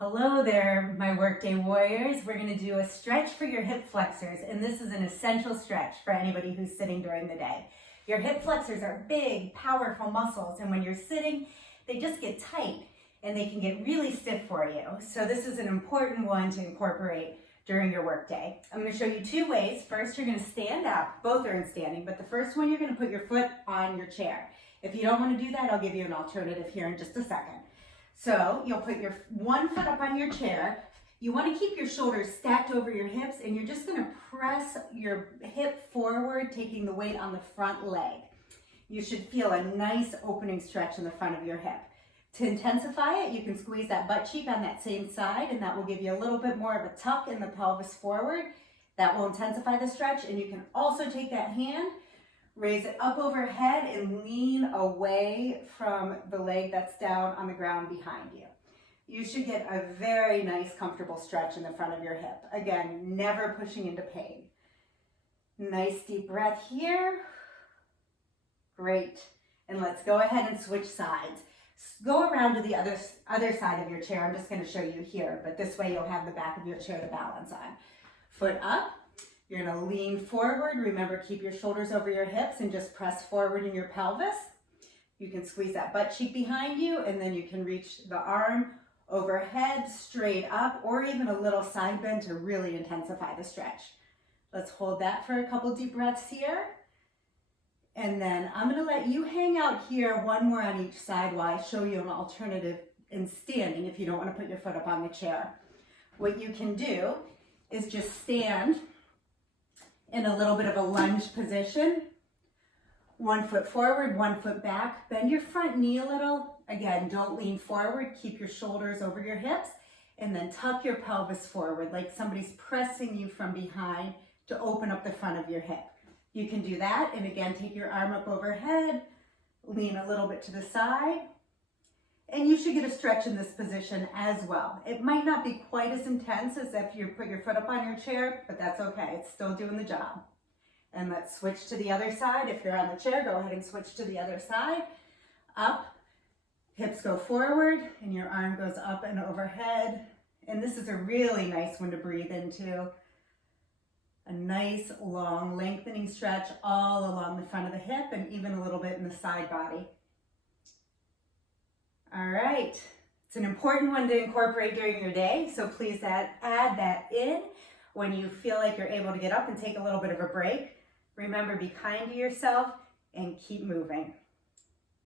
Hello there, my workday warriors. We're going to do a stretch for your hip flexors, and this is an essential stretch for anybody who's sitting during the day. Your hip flexors are big, powerful muscles, and when you're sitting, they just get tight and they can get really stiff for you. So this is an important one to incorporate during your workday. I'm going to show you two ways. First, you're going to stand up. Both are in standing, but the first one, you're going to put your foot on your chair. If you don't want to do that, I'll give you an alternative here in just a second. So you'll put your one foot up on your chair. You want to keep your shoulders stacked over your hips, and you're just going to press your hip forward, taking the weight on the front leg. You should feel a nice opening stretch in the front of your hip. To intensify it, you can squeeze that butt cheek on that same side, and that will give you a little bit more of a tuck in the pelvis forward. That will intensify the stretch, and you can also take that hand, raise it up overhead, and lean away from the leg that's down on the ground behind you. You should get a very nice, comfortable stretch in the front of your hip. Again, never pushing into pain. Nice deep breath here. Great. And let's go ahead and switch sides. Go around to the other side of your chair. I'm just going to show you here, but this way you'll have the back of your chair to balance on. Foot up. You're going to lean forward. Remember, keep your shoulders over your hips and just press forward in your pelvis. You can squeeze that butt cheek behind you, and then you can reach the arm overhead, straight up, or even a little side bend to really intensify the stretch. Let's hold that for a couple deep breaths here. And then I'm going to let you hang out here, one more on each side, while I show you an alternative in standing if you don't want to put your foot up on the chair. What you can do is just stand in a little bit of a lunge position. One foot forward, one foot back. Bend your front knee a little. Again, don't lean forward. Keep your shoulders over your hips. And then tuck your pelvis forward like somebody's pressing you from behind to open up the front of your hip. You can do that. And again, take your arm up overhead. Lean a little bit to the side. And you should get a stretch in this position as well. It might not be quite as intense as if you put your foot up on your chair, but that's okay. It's still doing the job. And let's switch to the other side. If you're on the chair, go ahead and switch to the other side. Up, hips go forward, and your arm goes up and overhead. And this is a really nice one to breathe into. A nice, long, lengthening stretch all along the front of the hip and even a little bit in the side body. All right, it's an important one to incorporate during your day, so please add that in when you feel like you're able to get up and take a little bit of a break. Remember, be kind to yourself and keep moving.